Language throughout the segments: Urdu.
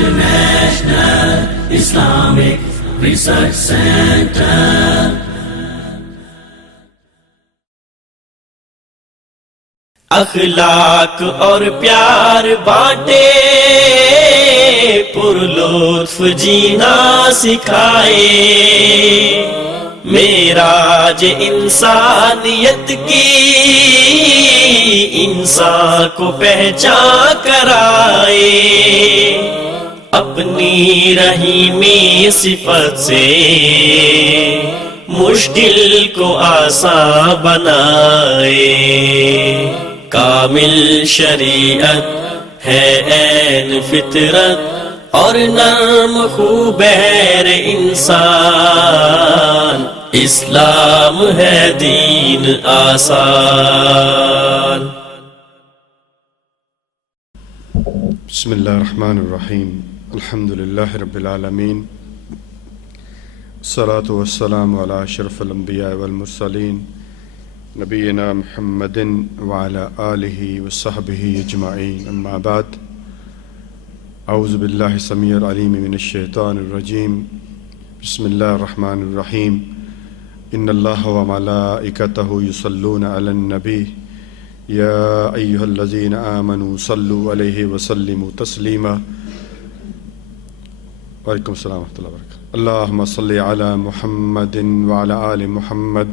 International Islamic Research Center. اخلاق اور پیار بانٹے، پر لطف جینا سکھائے، معراج انسانیت کی انسان کو پہچان کرائے، اپنی رحیمی صفت سے مشکل کو آسان بنائے، کامل شریعت ہے عین فطرت اور نرم خو بہر انسان، اسلام ہے دین آسان۔ بسم اللہ الرحمن الرحیم، الحمد للہ رب العالمین، الصلاة والسلام علی اشرف الانبیاء والمرسلین، نبینا محمد وعلی آلہ وصحبہ اجمعین، اما بعد، اعوذ باللہ السمیع العلیم من الشیطان الرجیم، بسم اللہ الرحمن الرحیم، ان اللہ وملائکتہ یصلون علی النبی یا ایہا الذین آمنوا صلوا علیہ وسلموا تسلیما۔ وعلیکم السلام ورحمۃ اللہ وبرکاتہ۔ اللہم صلی علی محمد وعلی آل محمد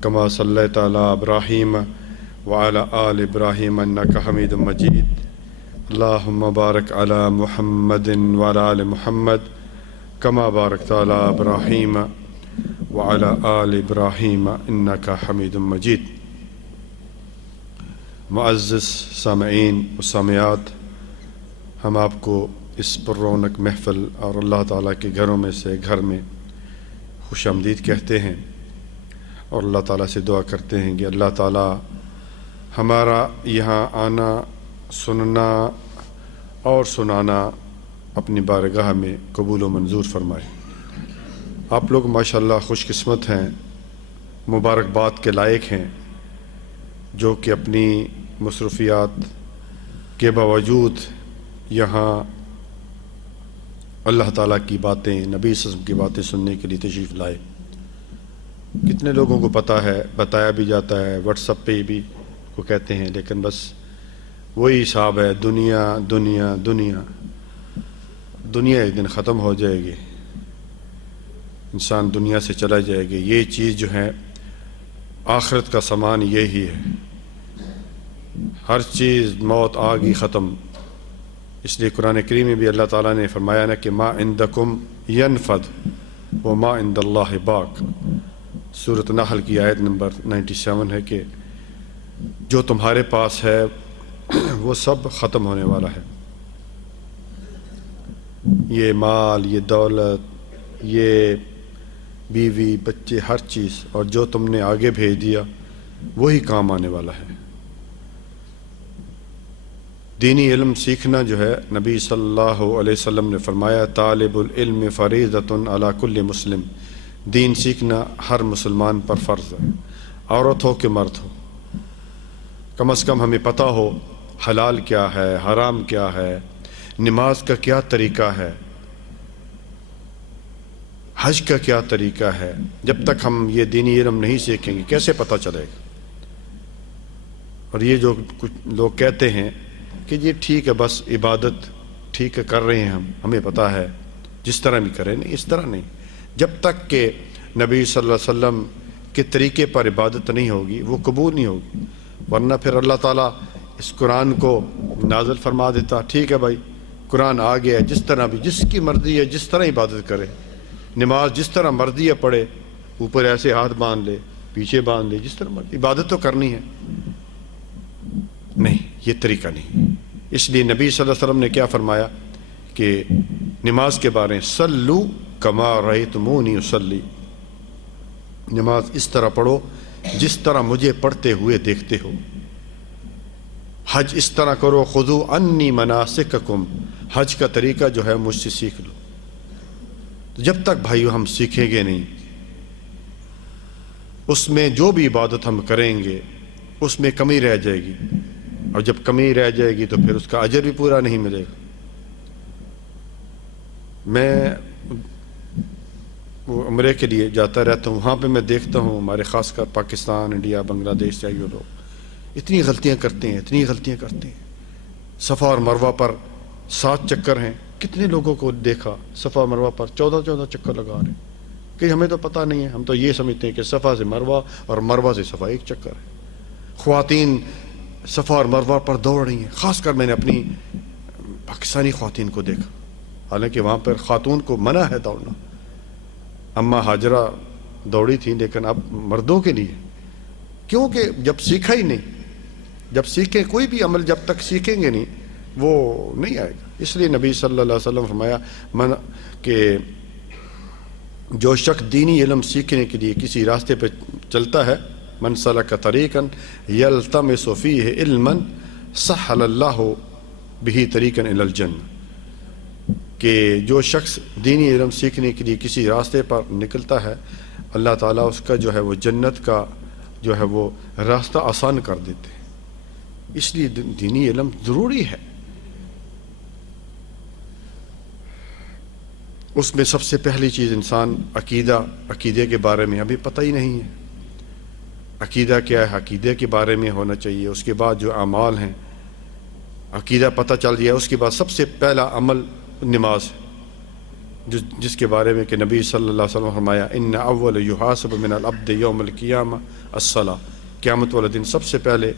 کما صلیت علی ابراہیم وعلی آل ابراہیم انک حمید مجید، اللہم بارک علی محمد وعلی آل محمد کما بارکت علی ابراہیم وعلی آل ابراہیم انک حمید مجید۔ معزز سامعین و سامعات، ہم آپ کو اس پر رونق محفل اور اللہ تعالیٰ کے گھروں میں سے گھر میں خوش آمدید کہتے ہیں، اور اللہ تعالیٰ سے دعا کرتے ہیں کہ اللہ تعالیٰ ہمارا یہاں آنا، سننا اور سنانا اپنی بارگاہ میں قبول و منظور فرمائے۔ آپ لوگ ماشاءاللہ خوش قسمت ہیں، مبارکباد کے لائق ہیں، جو کہ اپنی مصروفیات کے باوجود یہاں اللہ تعالیٰ کی باتیں، نبی صلی اللہ علیہ وسلم کی باتیں سننے کے لیے تشریف لائے۔ کتنے لوگوں کو پتہ ہے، بتایا بھی جاتا ہے، واٹس ایپ پہ بھی کو کہتے ہیں، لیکن بس وہی حساب ہے، دنیا دنیا دنیا دنیا ایک دن ختم ہو جائے گی، انسان دنیا سے چلا جائے گی۔ یہ چیز جو ہے آخرت کا سامان یہی ہے، ہر چیز موت آ گئی ختم۔ اس لیے قرآن کریم میں بھی اللہ تعالیٰ نے فرمایا نا کہ ما عندکم ینفد وما عند اللہ باق، سورۃ نحل کی آیت نمبر 97 ہے کہ جو تمہارے پاس ہے وہ سب ختم ہونے والا ہے، یہ مال، یہ دولت، یہ بیوی، بچے، ہر چیز، اور جو تم نے آگے بھیج دیا وہی کام آنے والا ہے۔ دینی علم سیکھنا جو ہے، نبی صلی اللہ علیہ وسلم نے فرمایا طالب العلم فریضۃ علی کل مسلم، دین سیکھنا ہر مسلمان پر فرض ہے، عورت ہو کہ مرد ہو۔ کم از کم ہمیں پتہ ہو حلال کیا ہے، حرام کیا ہے، نماز کا کیا طریقہ ہے، حج کا کیا طریقہ ہے۔ جب تک ہم یہ دینی علم نہیں سیکھیں گے کیسے پتہ چلے گا؟ اور یہ جو کچھ لوگ کہتے ہیں کہ یہ ٹھیک ہے، بس عبادت ٹھیک ہے کر رہے ہیں ہمیں پتہ ہے، جس طرح بھی کریں، نہیں، اس طرح نہیں۔ جب تک کہ نبی صلی اللہ علیہ وسلم کے طریقے پر عبادت نہیں ہوگی وہ قبول نہیں ہوگی، ورنہ پھر اللہ تعالیٰ اس قرآن کو نازل فرما دیتا، ٹھیک ہے بھائی قرآن آ گیا ہے، جس طرح بھی، جس کی مرضی ہے جس طرح عبادت کرے، نماز جس طرح مرضی ہے پڑھے، اوپر ایسے ہاتھ باندھ لے، پیچھے باندھ لے، جس طرح مرضی، عبادت تو کرنی ہے۔ نہیں، یہ طریقہ نہیں۔ اس لیے نبی صلی اللہ علیہ وسلم نے کیا فرمایا کہ نماز کے بارے میں صلو کما رأیتمونی اصلی، نماز اس طرح پڑھو جس طرح مجھے پڑھتے ہوئے دیکھتے ہو۔ حج اس طرح کرو، خذوا عنی مناسککم، حج کا طریقہ جو ہے مجھ سے سیکھ لو۔ تو جب تک بھائیو ہم سیکھیں گے نہیں، اس میں جو بھی عبادت ہم کریں گے اس میں کمی رہ جائے گی، اور جب کمی رہ جائے گی تو پھر اس کا اجر بھی پورا نہیں ملے گا۔ میں وہ عمرے کے لیے جاتا رہتا ہوں، وہاں پہ میں دیکھتا ہوں ہمارے خاص کر پاکستان، انڈیا، بنگلہ دیش سے آئے لوگ اتنی غلطیاں کرتے ہیں۔ صفا اور مروہ پر 7 چکر ہیں، کتنے لوگوں کو دیکھا صفا مروہ پر 14 چکر لگا رہے ہیں کہ ہمیں تو پتہ نہیں ہے، ہم تو یہ سمجھتے ہیں کہ صفا سے مروہ اور مروہ سے صفا 1 چکر ہے۔ خواتین صفا اور مروہ پر دوڑ رہی ہیں، خاص کر میں نے اپنی پاکستانی خواتین کو دیکھا، حالانکہ وہاں پر خاتون کو منع ہے دوڑنا۔ اماں ہاجرہ دوڑی تھیں، لیکن اب مردوں کے لیے، کیونکہ جب سیکھا ہی نہیں، جب سیکھیں کوئی بھی عمل جب تک سیکھیں گے نہیں وہ نہیں آئے گا۔ اس لیے نبی صلی اللہ علیہ وسلم فرمایا کہ جو شخص دینی علم سیکھنے کے لیے کسی راستے پہ چلتا ہے، من سلک طریقا یلتمس فیہ علما سہل اللہ بہ طریقا الی الجنہ، کہ جو شخص دینی علم سیکھنے کے لیے کسی راستے پر نکلتا ہے، اللہ تعالیٰ اس کا جو ہے وہ جنت کا جو ہے وہ راستہ آسان کر دیتے ہیں۔ اس لیے دینی علم ضروری ہے۔ اس میں سب سے پہلی چیز انسان عقیدے کے بارے میں ابھی پتہ ہی نہیں ہے، عقیدہ کیا ہے، عقیدے کے بارے میں ہونا چاہیے۔ اس کے بعد جو اعمال ہیں، عقیدہ پتہ چل جائے، اس کے بعد سب سے پہلا عمل نماز ہے، جس کے بارے میں کہ نبی صلی اللہ علیہ وسلم فرمایا ان اول یحاسب من العبد یوم القیامہ الصلاۃ، قیامت والے دن سب سے پہلے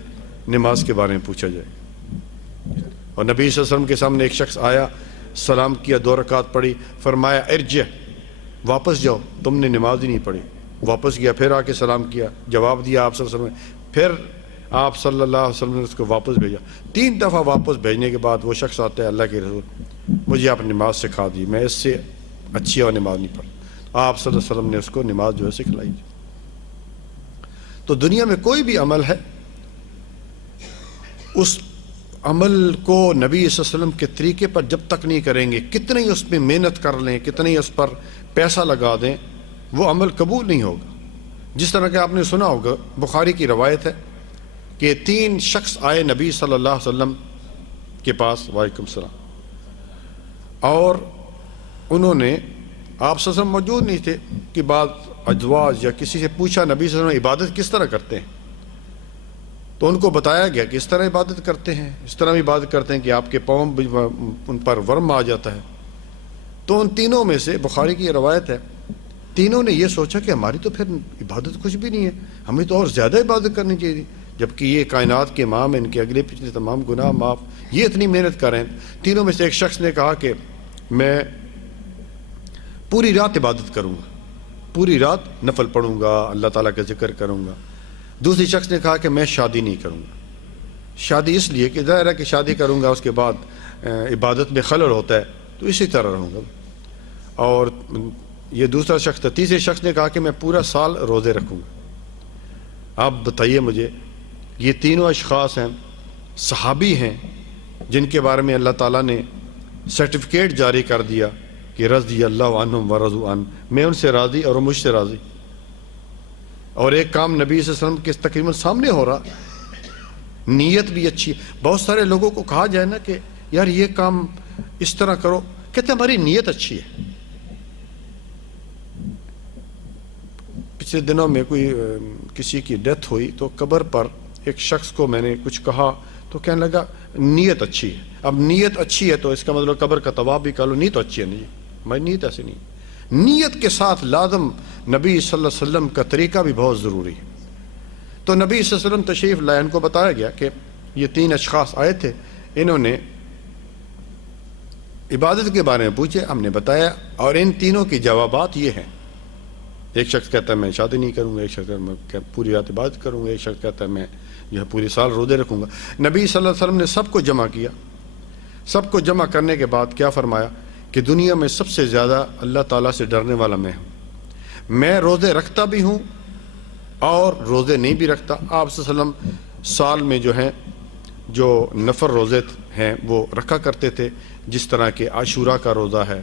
نماز کے بارے میں پوچھا جائے۔ اور نبی صلی اللہ علیہ وسلم کے سامنے ایک شخص آیا، سلام کیا، 2 رکعت پڑھی، فرمایا ارجع، واپس جاؤ، تم نے نماز ہی نہیں پڑھی۔ واپس گیا، پھر آ کے سلام کیا، جواب دیا آپ صلی اللہ علیہ وسلم نے، پھر آپ صلی اللہ علیہ وسلم نے اس کو واپس بھیجا۔ 3 دفعہ واپس بھیجنے کے بعد وہ شخص آتا ہے، اللہ کے رسول مجھے آپ نے نماز سکھا دی، میں اس سے اچھی اور نماز نہیں پڑھ۔ آپ صلی اللہ علیہ وسلم نے اس کو نماز جو ہے سکھلائی۔ تو دنیا میں کوئی بھی عمل ہے، اس عمل کو نبی صلی اللہ علیہ وسلم کے طریقے پر جب تک نہیں کریں گے، کتنے ہی اس میں محنت کر لیں، کتنے ہی اس پر پیسہ لگا دیں، وہ عمل قبول نہیں ہوگا۔ جس طرح کہ آپ نے سنا ہوگا، بخاری کی روایت ہے کہ 3 شخص آئے نبی صلی اللہ علیہ وسلم کے پاس، وعلیکم السلام، اور انہوں نے، آپ صلی اللہ علیہ وسلم موجود نہیں تھے، کہ بعض ازواج یا کسی سے پوچھا نبی صلی اللہ علیہ وسلم عبادت کس طرح کرتے ہیں، تو ان کو بتایا گیا کہ اس طرح عبادت کرتے ہیں، اس طرح عبادت کرتے ہیں کہ آپ کے پاؤں ان پر ورم آ جاتا ہے۔ تو ان تینوں میں سے، بخاری کی روایت ہے، تینوں نے یہ سوچا کہ ہماری تو پھر عبادت کچھ بھی نہیں ہے، ہمیں تو اور زیادہ عبادت کرنی چاہیے، جبکہ یہ کائنات کے امام ہیں، ان کے اگلے پچھلے تمام گناہ معاف، یہ اتنی محنت کر رہے ہیں۔ تینوں میں سے ایک شخص نے کہا کہ میں پوری رات عبادت کروں گا، پوری رات نفل پڑھوں گا، اللہ تعالیٰ کا ذکر کروں گا۔ دوسری شخص نے کہا کہ میں شادی نہیں کروں گا، شادی اس لیے کہ ظاہر ہے کہ شادی کروں گا اس کے بعد عبادت میں خلل ہوتا ہے، تو اسی طرح رہوں گا۔ اور یہ دوسرا شخص تھا۔ تیسرے شخص نے کہا کہ میں پورا سال روزے رکھوں گا۔ آپ بتائیے مجھے، یہ تینوں اشخاص ہیں، صحابی ہیں، جن کے بارے میں اللہ تعالیٰ نے سرٹیفکیٹ جاری کر دیا کہ رضی اللہ عنہم ورضوا عنہ، میں ان سے راضی اور وہ مجھ سے راضی۔ اور ایک کام نبی صلی اللہ علیہ وسلم کے تقریباً سامنے ہو رہا، نیت بھی اچھی ہے۔ بہت سارے لوگوں کو کہا جائے نا کہ یار یہ کام اس طرح کرو، کہتے ہیں ہماری نیت اچھی ہے۔ پچھلے دنوں میں کسی کی ڈیتھ ہوئی تو قبر پر ایک شخص کو میں نے کچھ کہا تو کہنے لگا نیت اچھی ہے۔ اب نیت اچھی ہے تو اس کا مطلب قبر کا طواف بھی کر لو، نیت تو اچھی ہے نہیں، ہماری نیت ایسی نہیں۔ نیت کے ساتھ لازم نبی صلی اللہ علیہ وسلم کا طریقہ بھی بہت ضروری ہے۔ تو نبی صلی اللہ علیہ وسلم تشریف لائے، ان کو بتایا گیا کہ یہ 3 اشخاص آئے تھے، انہوں نے عبادت کے بارے میں پوچھے، ہم نے بتایا، اور ان تینوں کی جوابات یہ ہیں۔ ایک شخص کہتا ہے میں شادی نہیں کروں گا، ایک شخص میں پوری رات عبادت کروں گا، ایک شخص کہتا ہے میں جو ہے پوری سال روزے رکھوں گا۔ نبی صلی اللہ علیہ وسلم نے سب کو جمع کیا، سب کو جمع کرنے کے بعد کیا فرمایا کہ دنیا میں سب سے زیادہ اللہ تعالیٰ سے ڈرنے والا میں ہوں، میں روزے رکھتا بھی ہوں اور روزے نہیں بھی رکھتا۔ آپ صلی اللہ علیہ وسلم سال میں جو ہیں جو نفر روزے ہیں وہ رکھا کرتے تھے، جس طرح کہ عاشورہ کا روزہ ہے،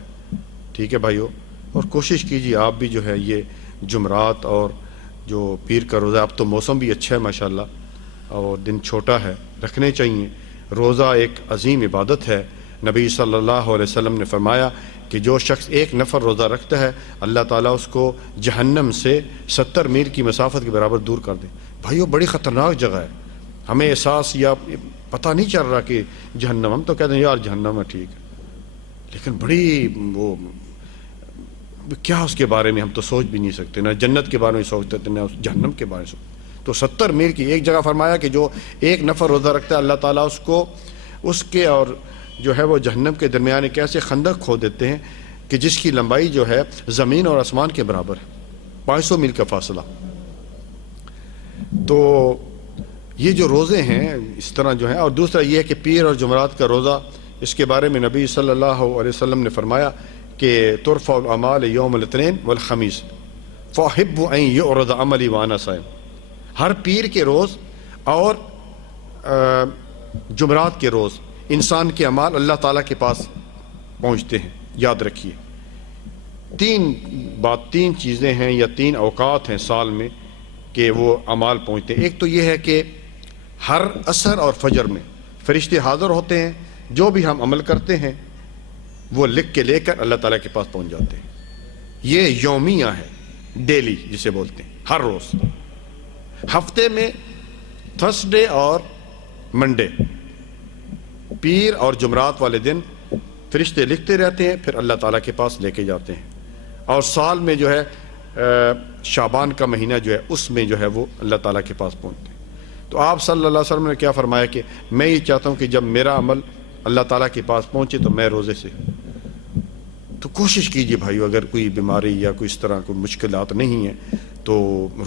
ٹھیک ہے بھائیو، اور کوشش کیجیے آپ بھی جو ہے یہ جمعرات اور جو پیر کا روزہ، اب تو موسم بھی اچھا ہے ماشاءاللہ اور دن چھوٹا ہے، رکھنے چاہیے۔ روزہ ایک عظیم عبادت ہے۔ نبی صلی اللہ علیہ وسلم نے فرمایا کہ جو شخص ایک نفر روزہ رکھتا ہے اللہ تعالیٰ اس کو جہنم سے 70 میل کی مسافت کے برابر دور کر دے۔ بھائیو بڑی خطرناک جگہ ہے، ہمیں احساس یا پتہ نہیں چل رہا کہ جہنم، ہم تو کہتے ہیں یار جہنم ہے ٹھیک ہے، لیکن بڑی وہ کیا اس کے بارے میں ہم تو سوچ بھی نہیں سکتے، نہ جنت کے بارے میں سوچتے تھے نہ اس جہنم کے بارے میں سوچتے۔ تو 70 میل کی ایک جگہ فرمایا کہ جو ایک نفر روزہ رکھتا ہے اللہ تعالیٰ اس کو اس کے اور جو ہے وہ جہنم کے درمیان ایک ایسے خندق کھود دیتے ہیں کہ جس کی لمبائی جو ہے زمین اور آسمان کے برابر ہے، 500 میل کا فاصلہ۔ تو یہ جو روزے ہیں اس طرح جو ہیں، اور دوسرا یہ ہے کہ پیر اور جمعرات کا روزہ، اس کے بارے میں نبی صلی اللہ علیہ وسلم نے فرمایا کہ ترفع الاعمال یوم الاثنین والخمیس فاحب ان یعرض عملی وانا صائم، ہر پیر کے روز اور جمعرات کے روز انسان کے اعمال اللہ تعالیٰ کے پاس پہنچتے ہیں۔ یاد رکھیے تین چیزیں ہیں یا 3 اوقات ہیں سال میں کہ وہ اعمال پہنچتے ہیں۔ ایک تو یہ ہے کہ ہر عصر اور فجر میں فرشتے حاضر ہوتے ہیں، جو بھی ہم عمل کرتے ہیں وہ لکھ کے لے کر اللہ تعالیٰ کے پاس پہنچ جاتے ہیں۔ یہ یومیہ ہے، ڈیلی جسے بولتے ہیں، ہر روز۔ ہفتے میں تھرسڈے اور منڈے، پیر اور جمعرات والے دن فرشتے لکھتے رہتے ہیں، پھر اللہ تعالیٰ کے پاس لے کے جاتے ہیں۔ اور سال میں جو ہے شعبان کا مہینہ جو ہے اس میں جو ہے وہ اللہ تعالیٰ کے پاس پہنچتے ہیں۔ تو آپ صلی اللہ علیہ وسلم نے کیا فرمایا کہ میں یہ چاہتا ہوں کہ جب میرا عمل اللہ تعالیٰ کے پاس پہنچے تو میں روزے سے۔ تو کوشش کیجئے بھائیو، اگر کوئی بیماری یا کوئی اس طرح کوئی مشکلات نہیں ہیں تو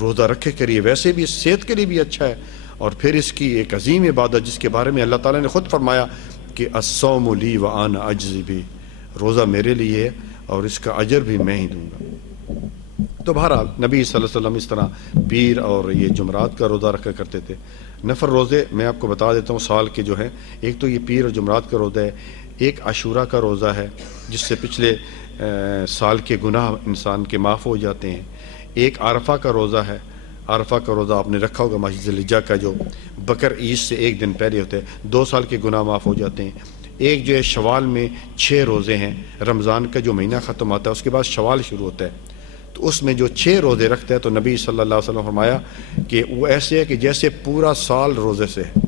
روزہ رکھے کریے، ویسے بھی صحت کے لیے بھی اچھا ہے، اور پھر اس کی ایک عظیم عبادت جس کے بارے میں اللہ تعالیٰ نے خود فرمایا کہ الصوم لی وانا اجزی بھی، روزہ میرے لیے ہے اور اس کا اجر بھی میں ہی دوں گا۔ تو بہرحال نبی صلی اللہ علیہ وسلم اس طرح پیر اور یہ جمعرات کا روزہ رکھا کرتے تھے۔ نفل روزے میں آپ کو بتا دیتا ہوں سال کے جو ہیں، ایک تو یہ پیر اور جمعرات کا روزہ ہے، ایک عاشورہ کا روزہ ہے جس سے پچھلے سال کے گناہ انسان کے معاف ہو جاتے ہیں، ایک عرفہ کا روزہ ہے، عرفہ کا روزہ آپ نے رکھا ہوگا ماہ ذی الحجہ کا، جو بقر عید سے ایک دن پہلے ہوتا ہے، 2 سال کے گناہ معاف ہو جاتے ہیں۔ ایک جو ہے شوال میں 6 روزے ہیں، رمضان کا جو مہینہ ختم ہوتا ہے اس کے بعد شوال شروع ہوتا ہے، تو اس میں جو 6 روزے رکھتا ہے تو نبی صلی اللہ علیہ وسلم فرمایا کہ وہ ایسے ہے کہ جیسے پورا سال روزے سے ہے۔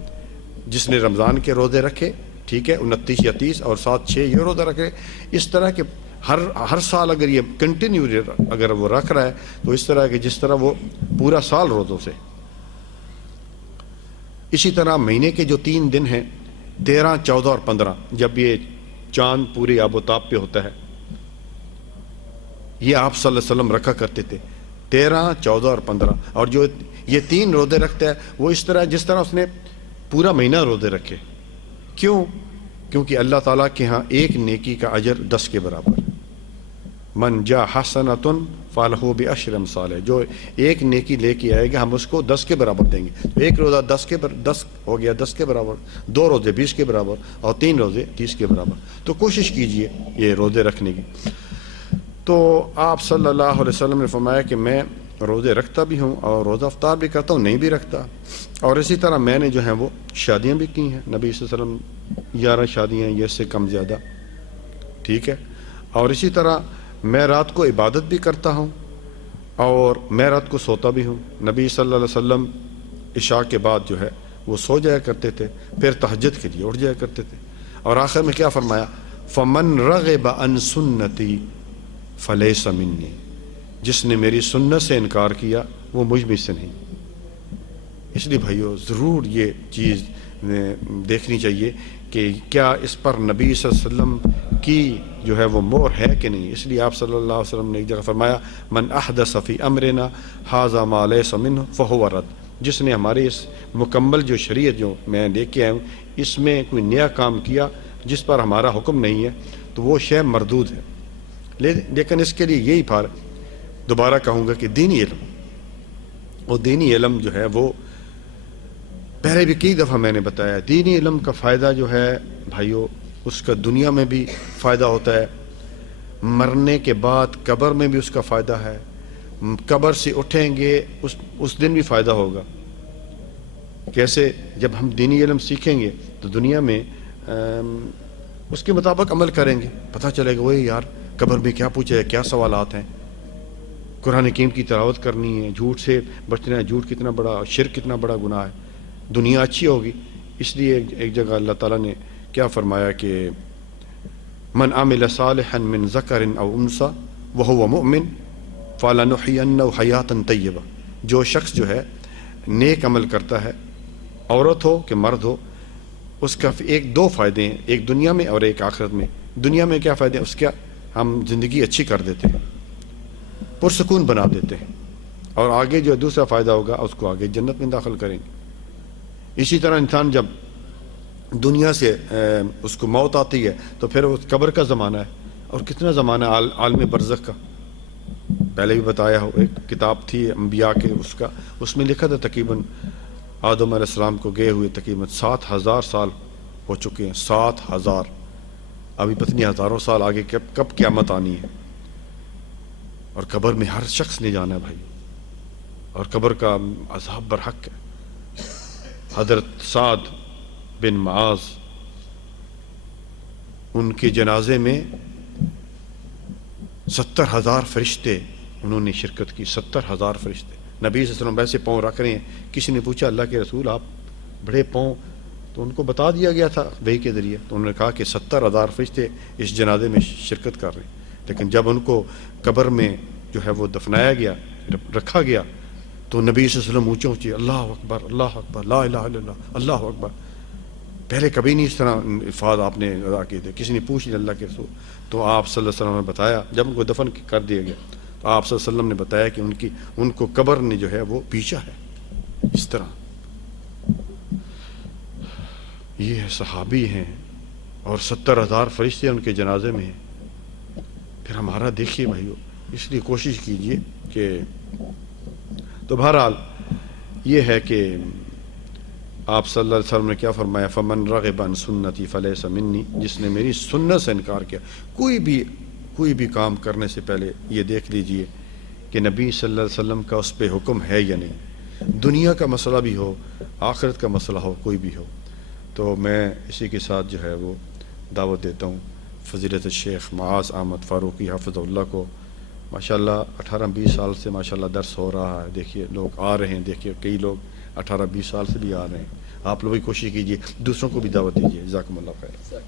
جس نے رمضان کے روزے رکھے، ٹھیک ہے، 29 یا 30 اور 7 6 یہ روزہ رکھے، اس طرح کے ہر سال اگر یہ کنٹینیو اگر وہ رکھ رہا ہے تو اس طرح کہ جس طرح وہ پورا سال روزوں سے۔ اسی طرح مہینے کے جو 3 دن ہیں 13 14 اور 15، جب یہ چاند پوری آب و تاب پہ ہوتا ہے، یہ آپ صلی اللہ علیہ وسلم رکھا کرتے تھے 13 14 اور 15، اور جو یہ 3 روزے رکھتا ہے وہ اس طرح جس طرح اس نے پورا مہینہ روزے رکھے۔ کیوں؟ کیونکہ اللہ تعالیٰ کے ہاں ایک نیکی کا اجر 10 کے برابر۔ من جا حسنۃ فلہ بعشر امثالہ، جو ایک نیکی لے کے آئے گا ہم اس کو 10 کے برابر دیں گے۔ ایک روزہ 10 ہو گیا 10 کے برابر، 2 روزے 20 کے برابر، اور 3 روزے 30 کے برابر۔ تو کوشش کیجئے یہ روزے رکھنے کی۔ تو آپ صلی اللہ علیہ وسلم نے فرمایا کہ میں روزے رکھتا بھی ہوں اور روزہ افطار بھی کرتا ہوں، نہیں بھی رکھتا، اور اسی طرح میں نے جو ہیں وہ شادیاں بھی کی ہیں، نبی صلی اللہ علیہ وسلم 11 شادیاں یا اس سے کم زیادہ، ٹھیک ہے، اور اسی طرح میں رات کو عبادت بھی کرتا ہوں اور میں رات کو سوتا بھی ہوں۔ نبی صلی اللہ علیہ وسلم عشاء کے بعد جو ہے وہ سو جایا کرتے تھے، پھر تہجد کے لیے اٹھ جایا کرتے تھے، اور آخر میں کیا فرمایا؟ فمن رغب عن سنتی فلیس منی، جس نے میری سنت سے انکار کیا وہ مجھ میں سے نہیں۔ اس لیے بھائیو ضرور یہ چیز دیکھنی چاہیے کہ کیا اس پر نبی صلی اللہ علیہ وسلم کی جو ہے وہ مہر ہے کہ نہیں۔ اس لیے آپ صلی اللہ علیہ وسلم نے ایک جگہ فرمایا من احدث فی امرنا ھذا ما لیس منہ فہو رد، جس نے ہمارے اس مکمل جو شریعت جو میں لے کے آیا ہوں اس میں کوئی نیا کام کیا جس پر ہمارا حکم نہیں ہے تو وہ شے مردود ہے۔ لیکن اس کے لیے یہی دوبارہ کہوں گا کہ دینی علم، اور دینی علم جو ہے وہ پہلے بھی کئی دفعہ میں نے بتایا، دینی علم کا فائدہ جو ہے بھائیو اس کا دنیا میں بھی فائدہ ہوتا ہے، مرنے کے بعد قبر میں بھی اس کا فائدہ ہے، قبر سے اٹھیں گے اس دن بھی فائدہ ہوگا۔ کیسے؟ جب ہم دینی علم سیکھیں گے تو دنیا میں اس کے مطابق عمل کریں گے، پتہ چلے گا وہی یار قبر میں کیا پوچھا ہے، کیا سوالات ہیں، قرآن حکیم کی تلاوت کرنی ہے، جھوٹ سے بچنا ہے، جھوٹ کتنا بڑا، شرک کتنا بڑا گناہ ہے، دنیا اچھی ہوگی۔ اس لیے ایک جگہ اللہ تعالیٰ نے کیا فرمایا کہ من عمل صالحا من ذکر او انثى وهو مؤمن فلنحيينه حیاتا طیبہ، جو شخص جو ہے نیک عمل کرتا ہے، عورت ہو کہ مرد ہو، اس کا دو فائدے ہیں، ایک دنیا میں اور ایک آخرت میں۔ دنیا میں کیا فائدے ہیں اس کا، ہم زندگی اچھی کر دیتے ہیں، پرسکون بنا دیتے ہیں، اور آگے جو دوسرا فائدہ ہوگا اس کو آگے جنت میں داخل کریں گے۔ اسی طرح انسان جب دنیا سے اس کو موت آتی ہے تو پھر اس قبر کا زمانہ ہے، اور کتنا زمانہ عالم برزخ کا، پہلے بھی بتایا ہو، ایک کتاب تھی انبیاء کے اس میں لکھا تھا تقریباً آدم علیہ السلام کو گئے ہوئے تقریباً 7,000 سال ہو چکے ہیں، 7,000، ابھی پتنی ہزاروں سال آگے کب قیامت آنی ہے۔ اور قبر میں ہر شخص نے جانا ہے بھائی، اور قبر کا عذاب برحق ہے۔ حضرت سعد بن معاذ، ان کے جنازے میں 70,000 فرشتے انہوں نے شرکت کی، 70,000 فرشتے۔ نبی صلی اللہ علیہ وسلم ویسے پاؤں رکھ رہے ہیں، کسی نے پوچھا اللہ کے رسول آپ بڑے پاؤں، تو ان کو بتا دیا گیا تھا وحی کے ذریعے، تو انہوں نے کہا کہ 70,000 فرشتے اس جنازے میں شرکت کر رہے ہیں۔ لیکن جب ان کو قبر میں جو ہے وہ دفنایا گیا، رکھا گیا، تو نبی صلی اللہ علیہ وسلم اونچے اونچے اللہ اکبر اللہ اکبر لا الہ الا اللہ اللہ اکبر، پہلے کبھی نہیں اس طرح الفاظ آپ نے ادا کیے تھے۔ کسی نے پوچھ لیا اللہ کے رسول، تو آپ صلی اللہ علیہ وسلم نے بتایا، جب ان کو دفن کر دیا گیا تو آپ صلی اللہ علیہ وسلم نے بتایا کہ ان کو قبر نے جو ہے وہ پیچھا ہے اس طرح۔ یہ صحابی ہیں اور 70,000 فرشتے ان کے جنازے میں ہیں، پھر ہمارا دیکھیے بھائیو، اس لیے کوشش کیجئے کہ، تو بہرحال یہ ہے کہ آپ صلی اللہ علیہ وسلم نے کیا فرمایا، فمن رغب عن سنتی فلیس منی، جس نے میری سنت سے انکار کیا۔ کوئی بھی کام کرنے سے پہلے یہ دیکھ لیجئے کہ نبی صلی اللہ علیہ وسلم کا اس پہ حکم ہے یا نہیں، دنیا کا مسئلہ بھی ہو، آخرت کا مسئلہ ہو، کوئی بھی ہو۔ تو میں اسی کے ساتھ جو ہے وہ دعوت دیتا ہوں فضیلت الشیخ معاذ احمد فاروقی حفظہ اللہ کو۔ ماشاءاللہ 18-20 سال سے ماشاءاللہ درس ہو رہا ہے، دیکھیے لوگ آ رہے ہیں، دیکھیے کئی لوگ 18-20 سال سے بھی آ رہے ہیں۔ آپ لوگ بھی کوشش کیجئے، دوسروں کو بھی دعوت دیجئے۔ جزاکم اللہ خیر۔